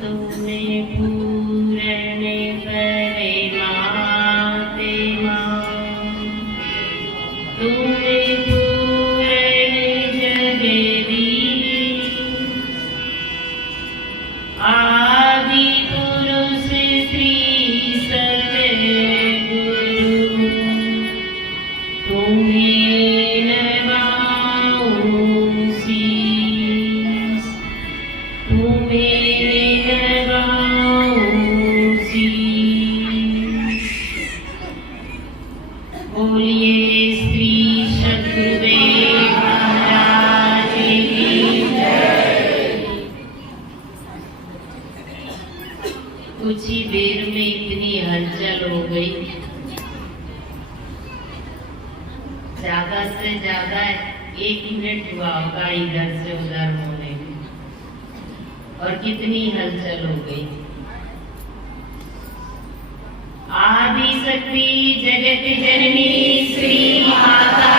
तुमे पूरण परमात्मा, तुमे पूरण जगदीश, आदि पुरुष श्री सतगुरु, तुम्हें नवाऊं शीश, तुम्हें नवाऊं शीश। बोलिए श्री सद्गुरुदेव महाराज की जय। कुछ ही देर में इतनी हलचल हो गई, ज्यादा से ज्यादा 1 मिनट हुआ होगा इधर से उधर होने में, और कितनी हलचल हो गई। आदि शक्ति जगत जननी श्री माता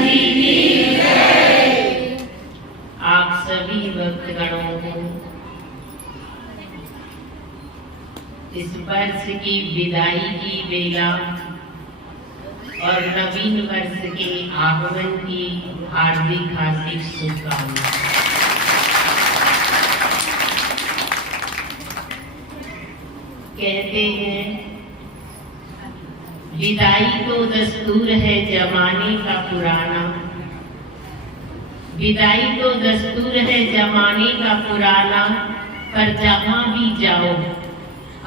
जी की जय। आप सभी भक्तगणों को इस वर्ष की विदाई की बेला और नवीन वर्ष के आगमन की हार्दिक हार्दिक शुभकामनाएं। कहते हैं विदाई तो दस्तूर है जमाने का पुराना, विदाई तो दस्तूर है जमाने का पुराना, पर जहां भी जाओ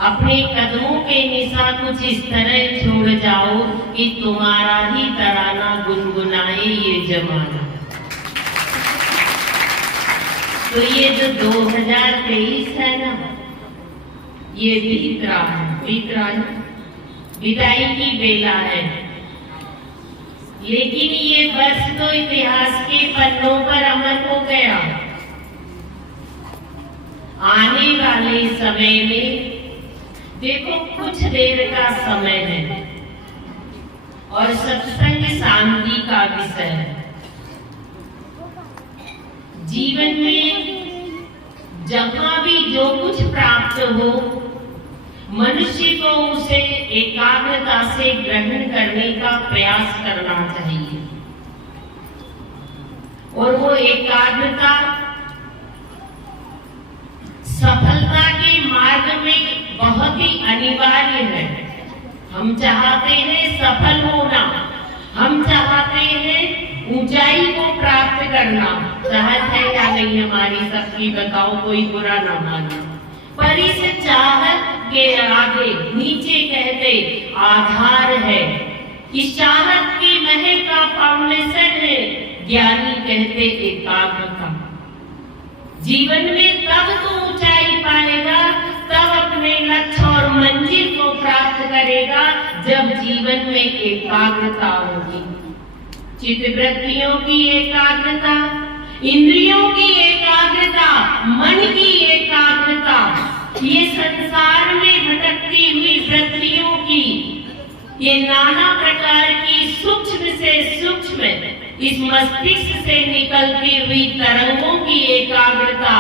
अपने कदमों के निशा कुछ इस तरह छोड़ जाओ कि तुम्हारा ही तराना गुनगुनाए ये जमाना। तो ये जो 2023 है ना, ये बीत रहा है विदाई की बेला है, लेकिन ये वर्ष तो इतिहास के पन्नों पर अमर हो गया। आने वाले समय में देखो कुछ देर का समय है और सत्संग शांति का विषय है। जीवन में जहां भी जो कुछ प्राप्त हो, मनुष्य को उसे एकाग्रता से ग्रहण करने का प्रयास करना चाहिए, और वो एकाग्रता सफलता के मार्ग में बहुत ही अनिवार्य है। हम चाहते हैं सफल होना, हम चाहते हैं ऊंचाई को प्राप्त करना, चाहत है या नहीं हमारी सबकी, बताओ कोई बुरा ना माने। पर इस चाहत के आगे नीचे कहते आधार है, इस चाहत की महक का फाउंडेशन है ज्ञानी कहते एकाग्रता। जीवन में तब तो ऊंचाई पाएगा, तब अपने लक्ष्य और मंजिल को प्राप्त करेगा जब जीवन में एकाग्रता होगी। चित्तवृत्तियों की एकाग्रता, इंद्रियों की एकाग्रता, मन की एकाग्रता, ये संसार में भटकती हुई वृत्तियों की, ये नाना प्रकार की सूक्ष्म से सूक्ष्म इस मस्तिष्क से निकलती हुई तरंगों की एकाग्रता,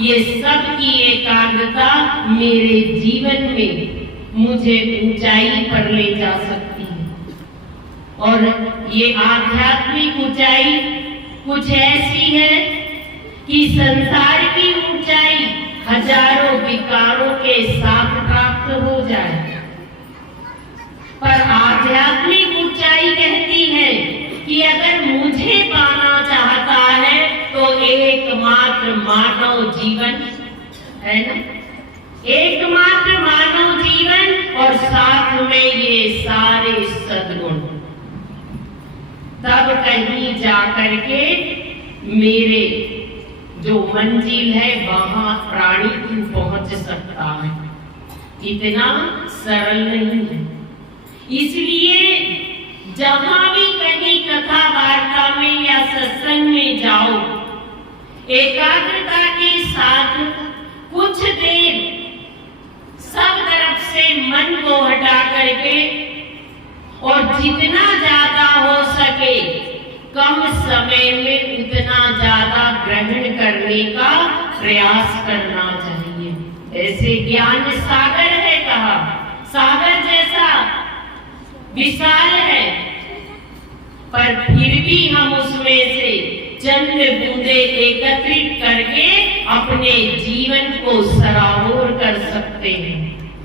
ये सब की एकाग्रता मेरे जीवन में मुझे ऊंचाई पर ले जा सकती है। और ये आध्यात्मिक ऊंचाई कुछ ऐसी है कि संसार की ऊंचाई हजारों विकारों के साथ प्राप्त हो जाए, पर आध्यात्मिक ऊंचाई कहती है कि अगर मुझे पाना चाहता है तो एकमात्र मानव जीवन है ना, एकमात्र मानव जीवन और साथ में ये सारे सद्गुण, तब कहीं जाकर के मेरे जो मंजिल है वहां प्राणी तू पहुंच सकता है। इतना सरल नहीं है। इसलिए जहां भी कहीं कथा वार्ता में या सत्संग में जाओ, एकाग्रता के साथ कुछ देर सब तरफ से मन को हटा करके और जितना ज्यादा हो सके कम समय में उतना ज्यादा ग्रहण करने का प्रयास करना चाहिए। ऐसे ज्ञान सागर है कहा, सागर जैसा विशाल है, पर फिर भी हम उसमें से चंद बूंदे एकत्रित करके अपने जीवन को सराबोर कर सकते हैं।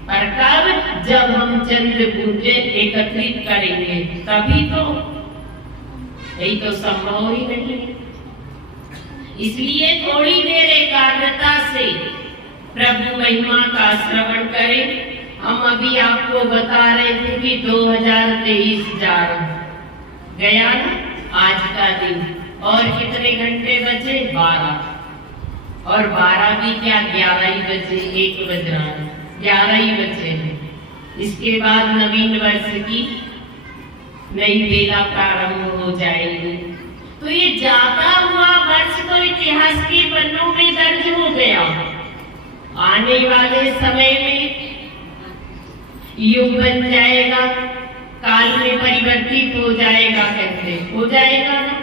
पर कब? जब हम चंद बूंदे एकत्रित करेंगे तभी तो, यही तो संभव ही नहीं। इसलिए थोड़ी देर एकाग्रता से प्रभु महिमा का श्रवण करें। हम अभी आपको बता रहे थे कि 2023 जा रहा गया ना, आज का दिन, और कितने घंटे बचे? 12, और 12 भी क्या 11 ही बजे, 1 बज रहा है, 11 ही बचे हैं। इसके बाद नवीन वर्ष की नई बेला प्रारंभ हो जाएगी। तो ये जाता हुआ वर्ष तो इतिहास के पन्नों में दर्ज हो गया। आने वाले समय में युग बन जाएगा, काल में परिवर्तित हो जाएगा, कहते हो जाएगा ना।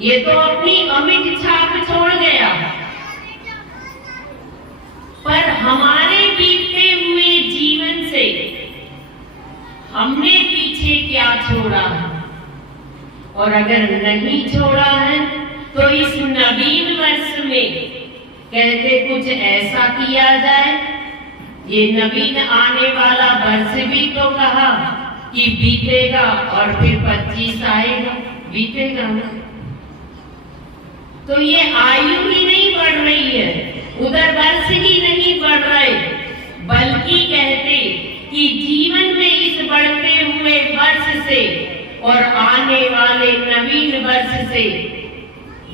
ये तो अपनी अमिट छाप छोड़ गया, पर हमारे बीतते हुए जीवन से हमने पीछे क्या छोड़ा है, और अगर नहीं छोड़ा है तो इस नवीन वर्ष में कहते कुछ ऐसा किया जाए। ये नवीन आने वाला वर्ष भी तो कहा कि बीतेगा और फिर 25 आएगा, बीतेगा ना। तो ये आयु ही नहीं बढ़ रही है, उधर वर्ष ही नहीं बढ़ रहे, बल्कि कहते कि जीवन में इस बढ़ते हुए वर्ष से और आने वाले नवीन वर्ष से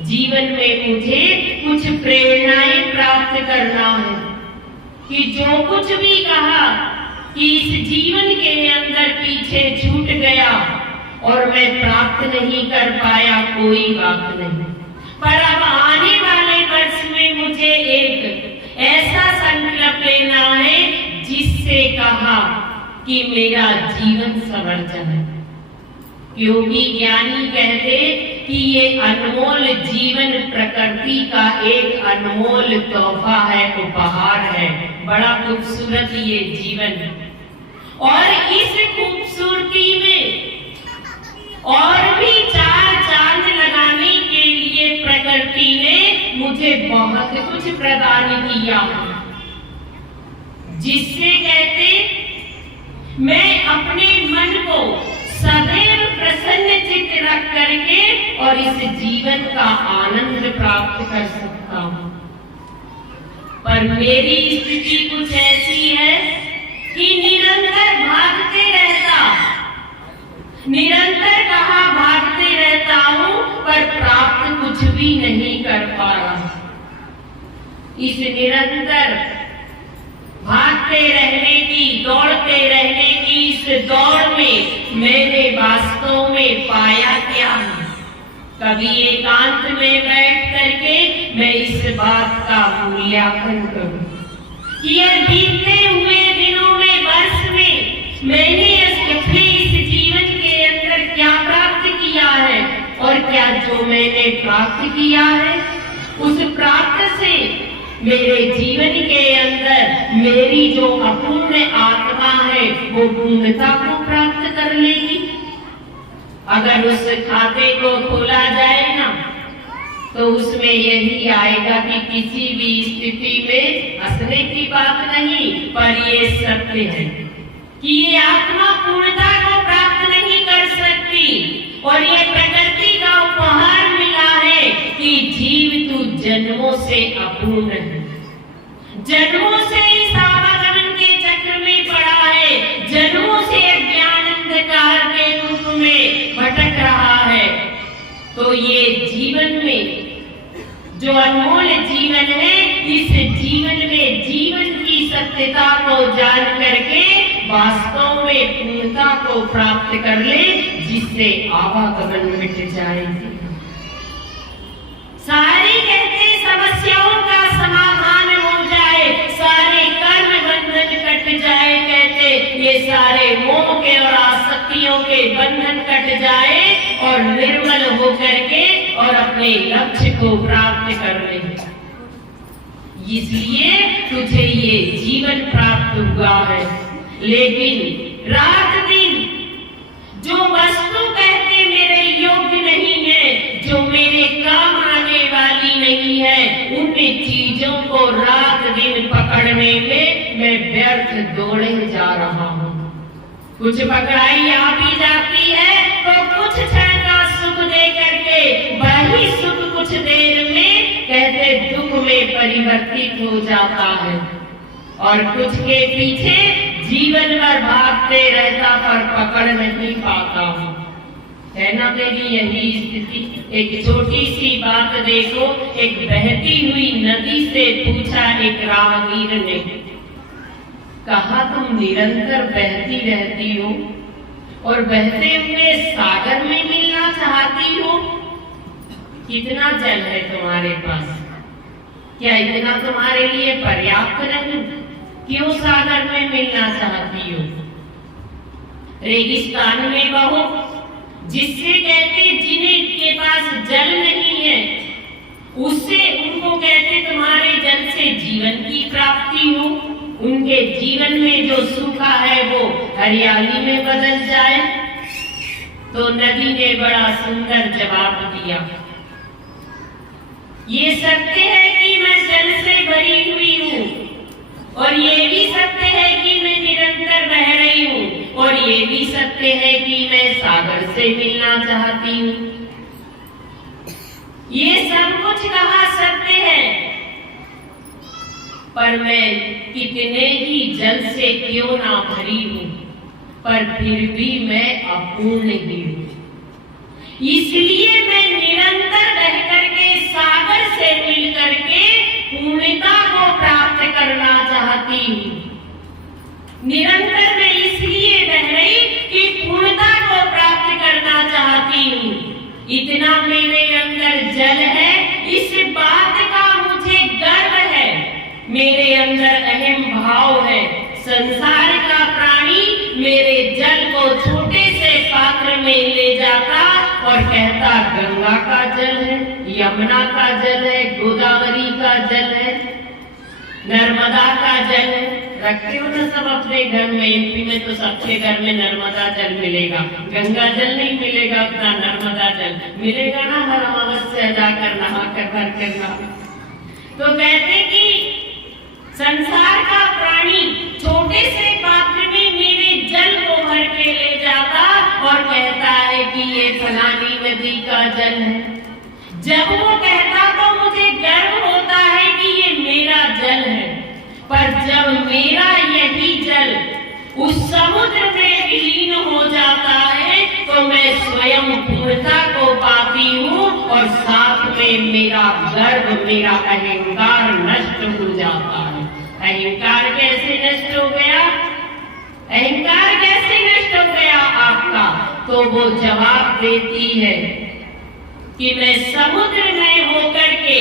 जीवन में मुझे कुछ प्रेरणाएं प्राप्त करना है। कि जो कुछ भी कहा कि इस जीवन के अंदर पीछे छूट गया और मैं प्राप्त नहीं कर पाया, कोई बात नहीं, पर अब आने वाले वर्ष में मुझे एक ऐसा संकल्प लेना है जिससे कहा कि मेरा जीवन संवर जाए। क्योंकि ज्ञानी कहते कि ये अनमोल जीवन प्रकृति का एक अनमोल तोहफा है, उपहार है, बड़ा खूबसूरत ये जीवन। और इस खूबसूरती में और भी 4 चांद लगाने के लिए प्रकृति ने मुझे बहुत कुछ प्रदान किया, जिससे कहते मैं अपने मन को सदैव प्रसन्न चित्त रख करके और इस जीवन का आनंद प्राप्त कर सकता हूँ। पर मेरी स्थिति कुछ ऐसी है कि निरंतर भागते रहता, निरंतर कहाँ भागते रहता हूँ, पर प्राप्त कुछ भी नहीं कर पा रहा। इस निरंतर भागते रहने की, दौड़ते रहने की इस दौड़ में मैंने वास्तव में पाया क्या है? कभी एकांत में बैठ करके मैं इस बात का मूल्यांकन करूं कि यह बीतते हुए दिनों में, वर्ष में मैंने अपने इस जीवन के अंदर क्या प्राप्त किया है, और क्या जो मैंने प्राप्त किया है उस प्राप्त से मेरे जीवन के अंदर मेरी जो अपूर्ण आत्मा है वो पूर्णता को प्राप्त कर लेगी। अगर उस खाते को खोला जाए ना तो उसमें यही आएगा कि किसी भी स्थिति में हंसने की बात नहीं, पर ये सत्य है कि ये आत्मा पूर्णता को प्राप्त नहीं कर सकती, और ये प्रकृति का उपहार मिला है कि जीव तू जन्मों से अपूर्ण है, जन्मों से इस आवागमन के चक्र में पड़ा है, जन्मों से अज्ञान अंधकार के रूप में भटक रहा है। तो ये जीवन में जो अनमोल जीवन है, इस जीवन में जीवन की सत्यता को जान करके वास्तव में पूर्णता को प्राप्त कर ले, जिससे आवागमन मिट जाएगी। सारी कहते समस्याओं का समाधान हो जाए, सारे कर्म बंधन कट जाए, कहते ये सारे मोह के और आसक्तियों के बंधन कट जाए और निर्मल होकर के और अपने लक्ष्य को प्राप्त कर ले। इसलिए तुझे ये जीवन प्राप्त हुआ है। लेकिन रात दिन जो वस्तु कहते मेरे योग्य नहीं है, जो मेरे काम आने वाली नहीं है, उन चीजों को रात दिन पकड़ने में मैं व्यर्थ दौड़े जा रहा हूँ। कुछ पकड़ाई आ भी जाती है तो कुछ क्षण का सुख दे करके वही सुख कुछ देर में कहते दुख में परिवर्तित हो जाता है, और कुछ के पीछे जीवन भर भागते रहता पर पकड़ नहीं पाता हूँ। है ना मेरी यही स्थिति। एक छोटी सी बात देखो, एक बहती हुई नदी से पूछा एक राहगीर ने, कहा तुम निरंतर बहती रहती हो और बहते हुए सागर में मिलना चाहती हो, कितना जल है तुम्हारे पास? क्या इतना तुम्हारे लिए पर्याप्त नहीं? क्यों सागर में मिलना चाहती हो? रेगिस्तान में बहो, जिससे कहते जिन्हें के पास जल नहीं है, उससे उनको कहते तुम्हारे जल से जीवन की प्राप्ति हो, उनके जीवन में जो सूखा है वो हरियाली में बदल जाए। तो नदी ने बड़ा सुंदर जवाब दिया, ये सत्य है कि मैं जल से भरी हुई हूँ, और ये भी सत्य है कि मैं निरंतर बह रही हूँ, और ये भी सत्य है कि मैं सागर से मिलना चाहती हूँ। ये सब कुछ कहा सत्य है, पर मैं कितने ही जल से क्यों ना भरी हूँ, पर फिर भी मैं अपूर्ण ही हूँ। इसलिए मैं निरंतर बह करके सागर से मिल करके पूर्णता को प्राप्त करना चाहती हूँ। निरंतर मैं इसलिए बह रही कि पूर्णता को प्राप्त करना चाहती हूँ। इतना मेरे अंदर जल है, इस बात का मुझे गर्व है। मेरे अंदर अहम भाव है। संसार का प्राणी मेरे जल को छोटे से पात्र में ले जाता और कहता गंगा का जल है, यमुना का जल है, गोदावरी का जल है, नर्मदा का जल है। रखते हो ना सब अपने घर में। एमपी में तो सबके घर में नर्मदा जल मिलेगा, गंगा जल नहीं मिलेगा, उतना नर्मदा जल मिलेगा ना। हर अमावस्या जाकर नहा कर भर करना। तो कहते कि संसार का प्राणी छोटे से पात्र में मेरे जल को भर के ले जाता और कहता है कि ये फलानी नदी का जल है। जब वो कहता तो मुझे गर्व होता है कि ये मेरा जल है, पर जब मेरा यही जल उस समुद्र में विलीन हो जाता है तो मैं स्वयं पूर्णता को पाती हूँ, और साथ में मेरा गर्व, मेरा अहंकार नष्ट हो जाता है। अहंकार कैसे नष्ट हो गया? अहंकार कैसे नष्ट हो गया आपका? तो वो जवाब देती है कि मैं समुद्र में होकर के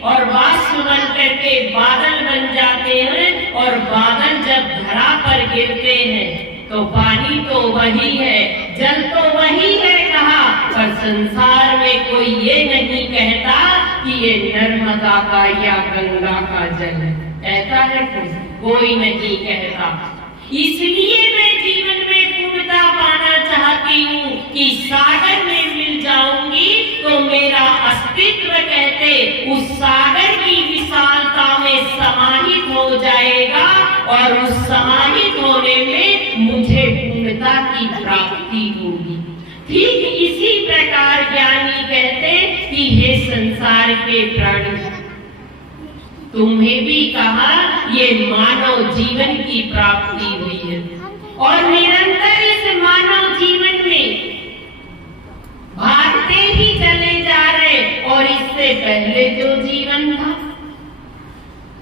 और वाष्प बन करके बादल बन जाते हैं, और बादल जब धरा पर गिरते हैं तो पानी तो वही है, जल तो वही है कहा, पर संसार में कोई ये नहीं कहता कि ये नर्मदा का या गंगा का जल है। कहता है कोई नहीं कहता। इसलिए मैं जीवन में पूर्णता पाना चाहती हूँ कि सागर में मिल जाऊंगी तो मेरा अस्तित्व कहते उस सागर की विशालता में समाहित हो जाएगा, और उस समाहित होने में मुझे पूर्णता की प्राप्ति होगी। ठीक इसी प्रकार ज्ञानी कहते कि हे संसार के प्राणी, तुम्हें भी कहा ये मानव जीवन की प्राप्ति हुई है, और निरंतर इस मानव जीवन में भागते ही चले जा रहे। और इससे पहले जो जीवन था,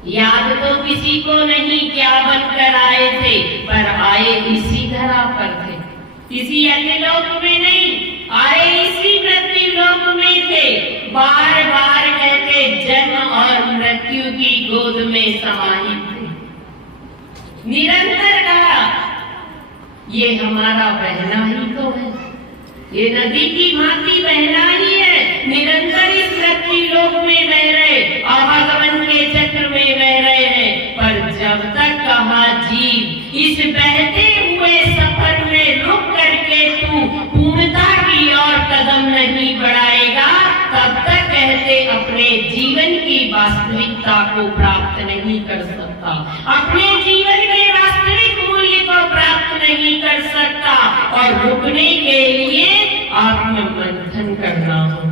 याद तो किसी को नहीं क्या बनकर आए थे, पर आए इसी धरा पर थे, किसी अन्य लोक में नहीं, आए इसी मृत्यु लोक में थे। बार बार कहते जन्म और मृत्यु की गोद में समाहित थे। निरंतर कहा ये हमारा बहना ही तो है, ये नदी की भांति बहना ही है। निरंतर इस मृत्यु लोक में बह रहे, आवागमन के चक्र में बह जीव, इस बहते हुए सफर में रुक करके तू पूर्णता की ओर कदम नहीं बढ़ाएगा, तब तक कहते अपने जीवन की वास्तविकता को प्राप्त नहीं कर सकता, अपने जीवन के वास्तविक मूल्य को प्राप्त नहीं कर सकता। और रुकने के लिए आत्म मंथन करना हो।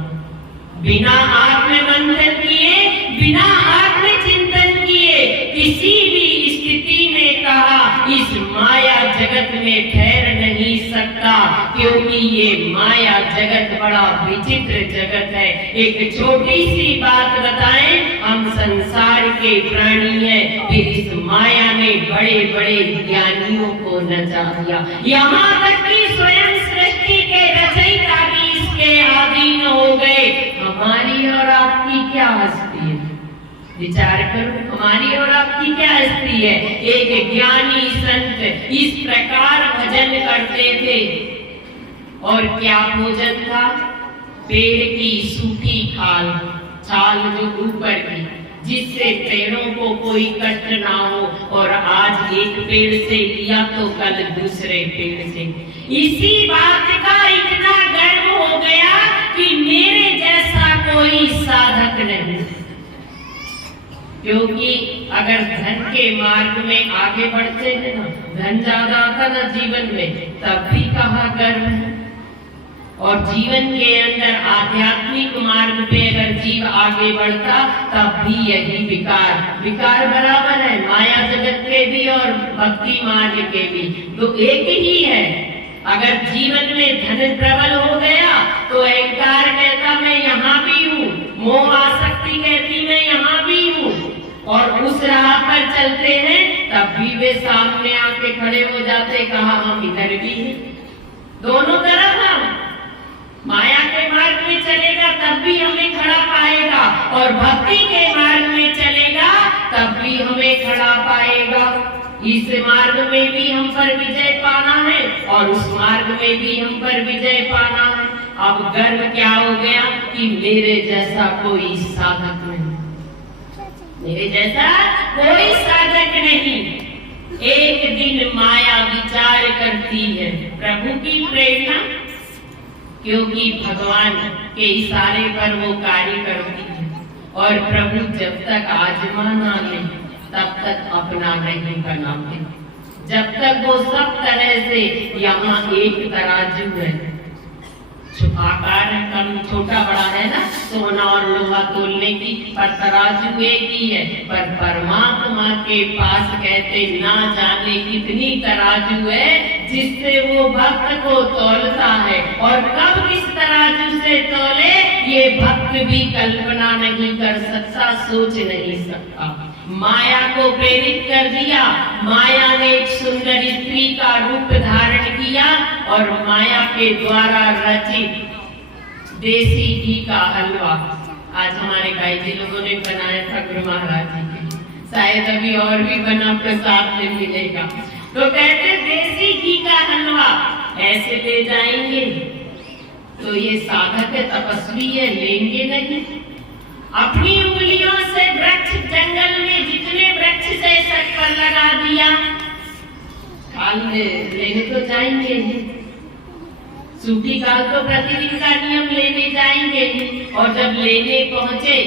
बिना आत्म मंथन किए, बिना आत्म चिंतन किए किसी भी स्थिति में कहा इस माया जगत में ठहर नहीं सकता, क्योंकि ये माया जगत बड़ा विचित्र जगत है। एक छोटी सी बात बताएं, हम संसार के प्राणी हैं, फिर इस माया ने बड़े बड़े ज्ञानियों को नचा दिया, यहाँ तक कि स्वयं सृष्टि के रचयिता भी इसके अधीन हो गए। हमारी और आपकी क्या हस्ती है? विचार करो, हमारी और आपकी क्या हस्ती है? एक ज्ञानी संत इस प्रकार भजन करते थे, और क्या भोजन था? पेड़ की सूखी छाल जो ऊपर की, जिससे पेड़ों को कोई कष्ट ना हो, और आज एक पेड़ से लिया तो कल दूसरे पेड़ से। इसी बात का इतना गर्व हो गया कि मेरे जैसा कोई साधक नहीं, क्योंकि अगर धन के मार्ग में आगे बढ़ते हैं ना, धन ज्यादा आता ना जीवन में, तब भी कहा गर्व है। और जीवन के अंदर आध्यात्मिक मार्ग पे अगर जीव आगे बढ़ता, तब भी यही विकार बराबर है, माया जगत के भी और भक्ति मार्ग के भी, तो एक ही है। अगर जीवन में धन प्रबल हो गया तो अहंकार कहता मैं यहाँ भी हूँ, मोह आसक्ति कहती मैं यहाँ भी हूँ, और उस राह पर चलते हैं तब भी वे सामने आके खड़े हो जाते, कहा हम इधर भी हैं। दोनों तरफ हम, माया के मार्ग में चलेगा तब भी हमें खड़ा पाएगा, और भक्ति के मार्ग में चलेगा तब भी हमें खड़ा पाएगा। इस मार्ग में भी हम पर विजय पाना है, और उस मार्ग में भी हम पर विजय पाना है। अब गर्व क्या हो गया कि मेरे जैसा कोई साधक नहीं, मेरे जैसा कोई साधक नहीं। एक दिन माया विचार करती है, प्रभु की प्रेरणा, क्योंकि भगवान के इशारे पर वो कार्य करती है, और प्रभु जब तक आजमा ना ले तब तक अपना नहीं बनाते। जब तक वो सब तरह से यहाँ एक तराजू है, आकार कम छोटा बड़ा है ना, सोना और लोहा तोलने की, पर तराजू एक ही है। पर परमात्मा के पास कहते ना जाने कितनी तराजू है जिससे वो भक्त को तोलता है, और कब किस तराजू से तोले ये भक्त भी कल्पना नहीं कर सकता, सोच नहीं सकता। माया को प्रेरित कर दिया, माया ने एक सुंदर स्त्री का रूप धारण किया, और माया के द्वारा रचित देसी घी का हलवा आज हमारे भाई जी लोगों ने बनाया था गुरु महाराज जी के, शायद अभी और भी बना प्रसाद में मिलेगा। तो कहते देसी घी का हलवा ऐसे ले जाएंगे तो ये साधक है, तपस्वी है, लेंगे नहीं। अपनी उंगलियों से वृक्ष, जंगल में जितने वृक्ष से सर पर लगा दिया, काल लेने तो जाएंगे ही, सूफी काल तो प्रतिदिन का नियम लेने जाएंगे ही, और जब लेने पहुंचे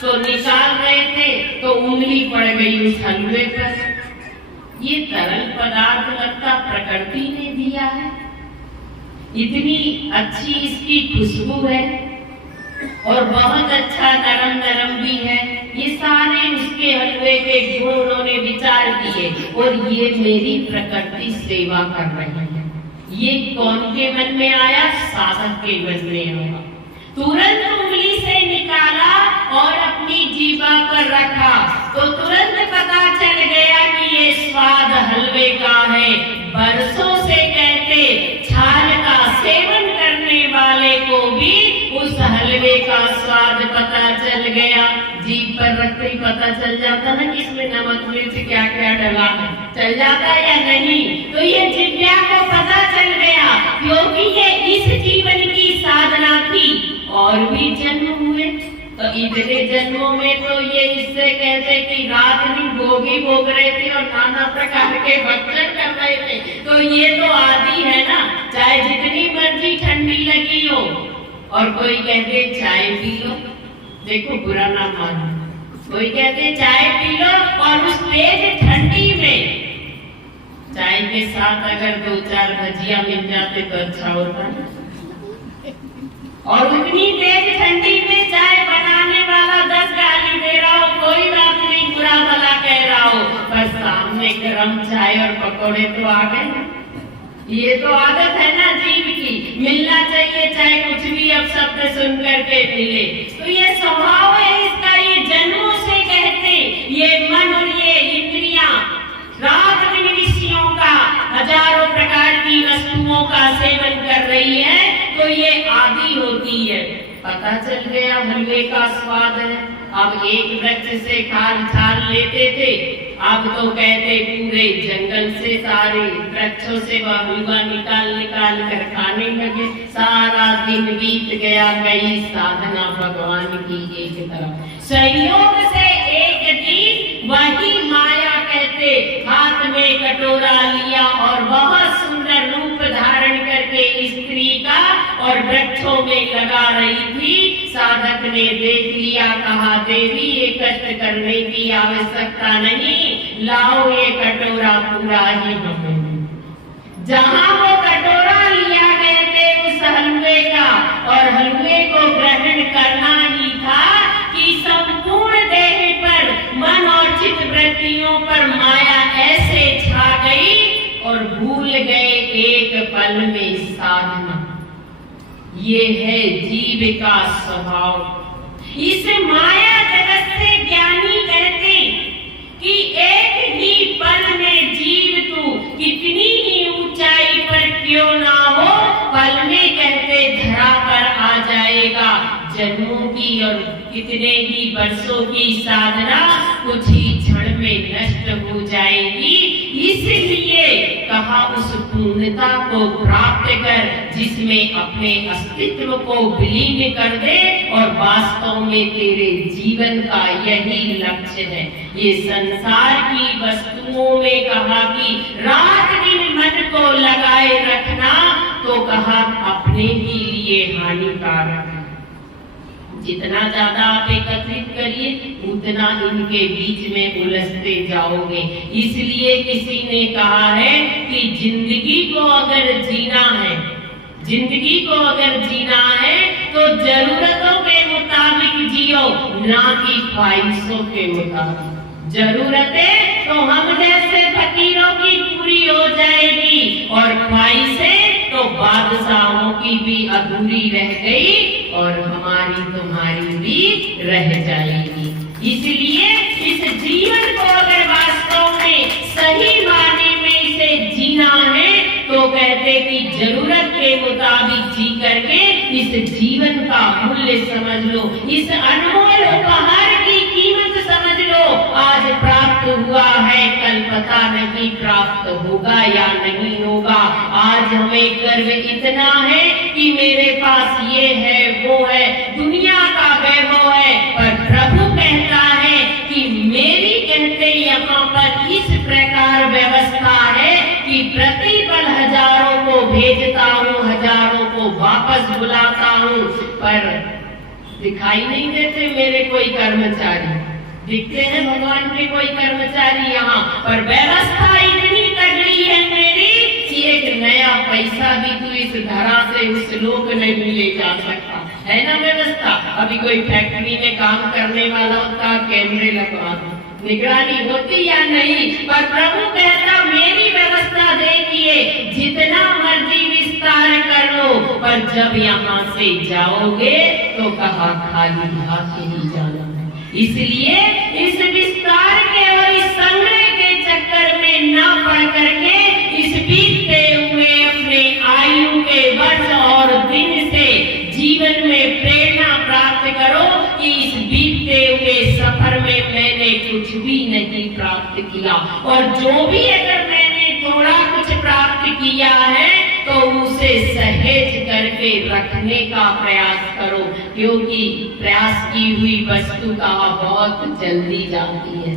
तो निकाल रहे थे तो उंगली पड़ गई उस हलवे पर। ये तरल पदार्थ लगता प्रकृति ने दिया है, इतनी अच्छी इसकी खुशबू है, और बहुत अच्छा नरम नरम भी है। ये सारे उसके हलवे के गुण उन्होंने विचार किए, और ये मेरी प्रकृति सेवा कर रही है। ये कौन के मन में आया? साधक के मन में आया। तुरंत उंगली से निकाला और अपनी जीवा पर रखा, तो तुरंत पता चल गया कि ये स्वाद हलवे का है। बरसों से कहते छाल का सेवन करने वाले को भी उस हलवे का स्वाद पता चल गया। जीभ पर रखते ही पता चल जाता ना कि इसमें नमक मिर्च क्या क्या डला है, चल जाता या नहीं। तो ये जिज्ञा को पता चल गया, क्योंकि ये इस जीवन की साधना थी। और भी जन्म हुए, तो इतने जन्मों में तो ये इससे कहते कि रात दिन भोगी भोग रहे थे और नाना प्रकार के भक्षण कर रहे थे। तो ये तो आदि है ना, चाहे जितनी मर्जी ठंडी लगी हो। और कोई कहते चाय पी लो, देखो बुरा ना मानो, कोई कहते चाय पी लो और उस तेज ठंडी में चाय के साथ अगर 2-4 भजिया मिल जाते तो अच्छा होता। और उतनी तेज ठंडी में चाय बनाने वाला 10 गाली दे रहा हो, कोई बात नहीं, बुरा भला कह रहा हो, पर सामने गरम चाय और पकौड़े तो आ गए। ये तो आदत है ना जीव की, मिलना चाहिए चाहे कुछ भी अब शब्द सुन करके मिले। तो ये स्वभाव है इसका, ये जन्मों से कहते, ये मन और ये इंद्रियां रात दिन विषयों का, हजारों प्रकार की वस्तुओं का सेवन कर रही है, तो ये आदि होती है। पता चल गया हलवे का स्वाद है। अब एक वृक्ष से खाल छाल लेते थे, अब तो कहते पूरे जंगल से सारे वृक्षों से वह हलवा निकाल निकाल कर खाने लगे। सारा दिन बीत गया, कई साधना भगवान की एक तरफ, संयोग से एक दिन वही माया कहते हाथ में कटोरा लिया और बहुत सुंदर रूप धारण करके स्त्री का और वृक्षों में लगा रही थी। साधक ने देख लिया, कहा देवी ये कष्ट करने की आवश्यकता नहीं, लाओ ये कटोरा पूरा ही हमें। जहाँ वो कटोरा लिया गए थे उस हलवे का, और हलवे को ग्रहण करना ही था कि संपूर्ण देह पर, मन और चित्त वृत्तियों पर माया ऐसे छा गई और भूल गए एक पल में साधना। ये है जीव का स्वभाव। इस माया जगत से ज्ञानी कहते कि एक ही पल में जीव तू कितनी ही ऊंचाई पर क्यों ना हो, पल में कहते धरा पर आ जाएगा। जन्मों की और कितने ही वर्षों की साधना कुछ ही क्षण में नष्ट हो जाएगी। इसलिए कहा उस पूर्णता को प्राप्त कर जिसमें अपने अस्तित्व को विलीन कर दे, और वास्तव में तेरे जीवन का यही लक्ष्य है। ये संसार की वस्तुओं में कहा कि रात दिन मन को लगाए रखना, तो कहा अपने ही लिए हानिकारक है। जितना ज्यादा आप एकत्रित करिए उतना इनके बीच में उलझते जाओगे। इसलिए किसी ने कहा है कि जिंदगी को अगर जीना है, जिंदगी को अगर जीना है तो जरूरतों के मुताबिक जियो, ना कि ख्वाहिशों के मुताबिक। जरूरतें तो हम जैसे फकीरों की पूरी हो जाएगी, और ख्वाहिशें तो बादशाहों की भी अधूरी रह गई और हमारी तुम्हारी भी रह जाएगी। इसलिए इस जीवन को अगर वास्तव में सही मायने में इसे जीना है, तो कहते कि जरूरत के मुताबिक जी करके इस जीवन का मूल्य समझ लो, इस अनमोल उपहार की कीमत समझ लो। आज प्राप्त हुआ है, कल पता नहीं प्राप्त होगा या नहीं होगा। आज हमें गर्व इतना है कि मेरे पास ये है वो है, दुनिया का वैभव है, पर प्रभु कहता है कि मेरी कहते यहाँ पर इस प्रकार व्यवस्था है कि प्रतिपल हजारों को भेजता हूँ, हजारों को वापस बुलाता हूँ, पर दिखाई नहीं देते मेरे कोई कर्मचारी। दिखते हैं भगवान के कोई कर्मचारी यहाँ, पर व्यवस्था इतनी तगड़ी है मेरी कि एक नया पैसा भी तू इस धरा से उस लोक नहीं ले जा सकता। है ना व्यवस्था? अभी कोई फैक्ट्री में काम करने वाला उसका कैमरे लगवा दो, निगरानी होती या नहीं, पर प्रभु कहता मेरी व्यवस्था देखिए, जितना मर्जी विस्तार कर लो, पर जब यहाँ से जाओगे तो कहा खाली हाथ ही जाना है। इसलिए इस विस्तार के और इस संग्रह के चक्कर में न पड़ करके इस बीतते हुए अपने आयु के वर्ष और दिन से जीवन में प्रेरणा प्राप्त करो कि इस बीतते हुए सफर में मैंने कुछ भी नहीं प्राप्त किया, और जो भी अगर मैंने थोड़ा कुछ प्राप्त किया है तो उसे सहेज करके रखने का प्रयास करो। क्योंकि प्रयास की हुई वस्तु का बहुत जल्दी जाती है।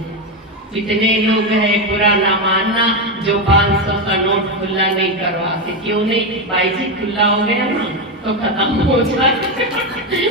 कितने लोग हैं, बुरा ना मानना, जो 500 का नोट खुला नहीं करवाते। क्यों नहीं? भाई जी खुला हो गया ना तो खत्म हो जाए।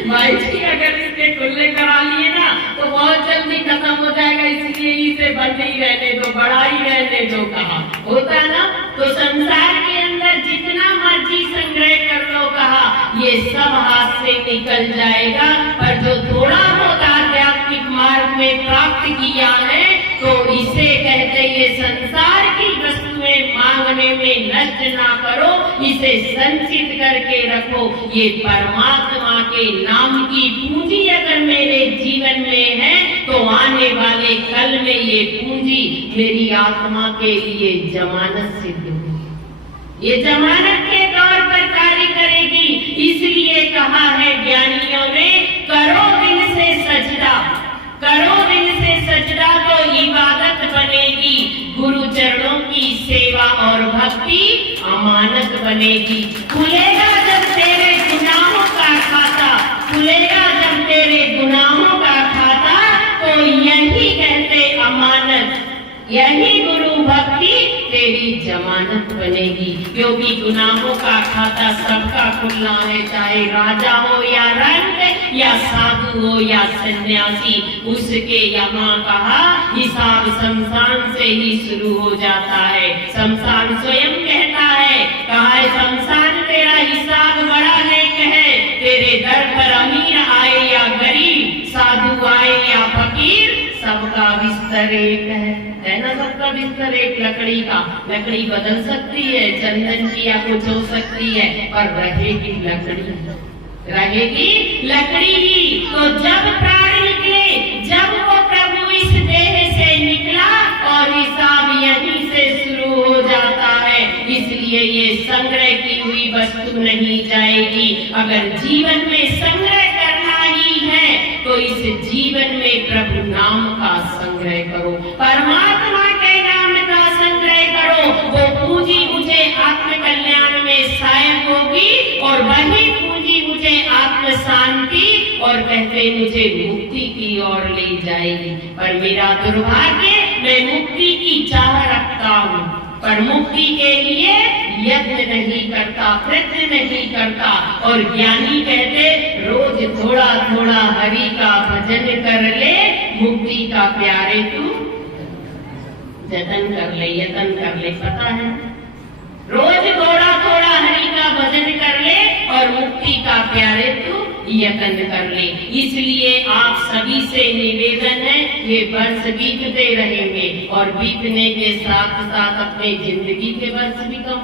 भाई जी अगर इसके खुले करा लिए ना तो बहुत जल्दी खत्म हो जाएगा, इसलिए इसे बंद ही रहने दो, बड़ा ही रहने दो। कहा होता ना, तो संसार के अंदर जितना मर्जी संग्रह कर लो, कहा ये सब हाथ से निकल जाएगा। पर जो थोड़ा बहुत आध्यात्मिक मार्ग में प्राप्त किया है तो इसे कहते ये संसार की वस्तुएं मांगने में नष्ट ना करो, इसे संचित करके रखो। ये परमात्मा के नाम की पूंजी अगर मेरे जीवन में है तो आने वाले कल में ये पूंजी मेरी आत्मा के लिए जमानत सिद्ध होगी, ये जमानत के तौर पर कार्य करेगी। इसलिए कहा है ज्ञानियों ने, करो दिल से सजदा, करो दिल से सजदा तो इबादत बनेगी। गुरु चरणों की सेवा और भक्ति अमानत बनेगी। खुलेगा जब तेरे गुनाहों का खाता, खुलेगा जब तेरे गुनाहों का खाता, तो यही कहते अमानत, यही गुरु भक्ति तेरी जमानत बनेगी। क्योंकि गुनाहों का खाता सबका खुला है, चाहे राजा हो या रंक, या साधु हो या सन्यासी। उसके यहाँ कहा हिसाब शमशान से ही शुरू हो जाता है। शमशान स्वयं कहता है, कहा है शमशान तेरा हिसाब बड़ा नेक है। तेरे दर पर अमीर आए या गरीब, साधु आए या फकीर, सबका बिस्तर एक है ना? सबका बिस्तर एक लकड़ी का। लकड़ी बदल सकती है, चंदन की या कुछ हो सकती है, पर रहेगी लकड़ी, रहेगी लकड़ी ही। तो जब प्राण निकले, जब वो प्रभु इस देह से निकला और हिसाब यहीं से शुरू हो जाता है। इसलिए ये संग्रह की हुई वस्तु नहीं जाएगी। अगर जीवन में संग्रह करना ही है तो इस जीवन में प्रभु नाम का संग्रह करो, परमात्मा के नाम का संग्रह करो। वो पूंजी मुझे आत्म कल्याण में सहायक होगी और वही पूंजी मुझे आत्म शांति और कहते मुझे मुक्ति की ओर ले जाएगी। पर मेरा दुर्भाग्य, मैं मुक्ति की चाह रखता हूँ पर मुक्ति के लिए यत्न नहीं करता, प्रयत्न नहीं करता। और ज्ञानी कहते रोज थोड़ा थोड़ा हरि का भजन कर ले, मुक्ति का प्यारे तू जतन कर ले, यतन कर ले। पता है, रोज थोड़ा थोड़ा हरि का भजन कर ले और मुक्ति का प्यारे तू यतन कर ले। इसलिए आप सभी से निवेदन है, ये वर्ष बीतते रहेंगे और बीतने के साथ साथ अपने जिंदगी के वर्ष भी कम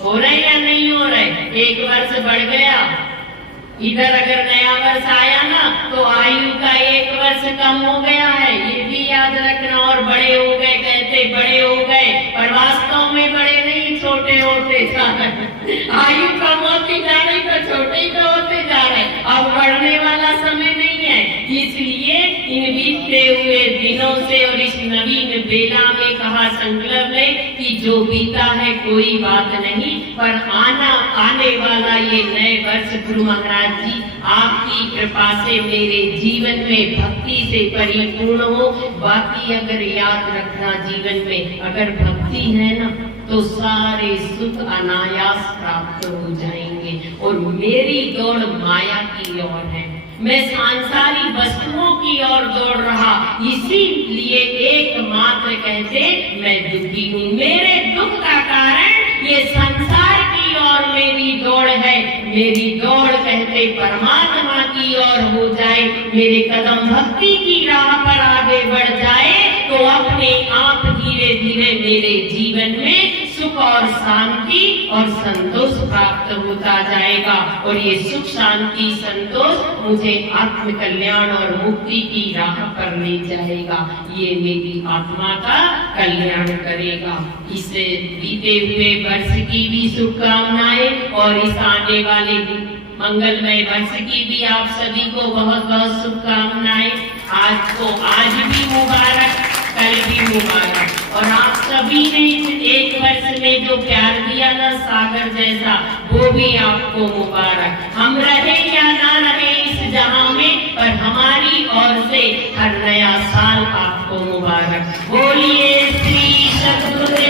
हो रहे या नहीं हो रहे? एक वर्ष बढ़ गया, इधर अगर नया वर्ष आया ना तो आयु का एक वर्ष कम हो गया है, ये भी याद रखना। और बड़े हो गए, कहते बड़े हो गए, पर वास्तव में बड़े नहीं, छोटे होते जा रहे। आयु कम होती जा रही तो छोटे ही तो होते जा रहे, अब बढ़ने वाला समय नहीं है। इसलिए इन बीतते हुए दिनों से और इस नवीन बेला में कहा संकल्प में कि जो बीता है कोई बात नहीं, पर आने वाला ये नए वर्ष गुरु महाराज जी आपकी कृपा से मेरे जीवन में भक्ति से परिपूर्ण हो। बाकी अगर याद रखना, जीवन में अगर भक्ति है ना तो सारे सुख अनायास प्राप्त हो जाएंगे। और मेरी दौड़ माया की ओर है, मैं सांसारिक वस्तुओं की ओर दौड़ रहा, इसीलिए एकमात्र कहते मैं दुखी हूँ। मेरे दुख का कारण ये संसार की ओर मेरी दौड़ है। मेरी दौड़ कहते परमात्मा की ओर हो जाए, मेरे कदम भक्ति की राह पर आगे बढ़ जाए तो अपने आप धीरे धीरे मेरे जीवन में सुख और शांति और संतोष प्राप्त होता जाएगा। और ये सुख शांति संतोष मुझे आत्म कल्याण और मुक्ति की राह पर ले जाएगा, ये मेरी आत्मा का कल्याण करेगा। इस बीते हुए वर्ष की भी शुभकामनाएं और इस आने वाले मंगलमय वर्ष की भी आप सभी को बहुत बहुत शुभकामनाएं। आज भी मुबारक, कल भी मुबारक। और आप सभी ने इस एक वर्ष में जो प्यार दिया ना सागर जैसा, वो भी आपको मुबारक। हम रहे या ना रहे इस जहां में, पर हमारी ओर से हर नया साल आपको मुबारक। बोलिए श्री सद्गुरुदेव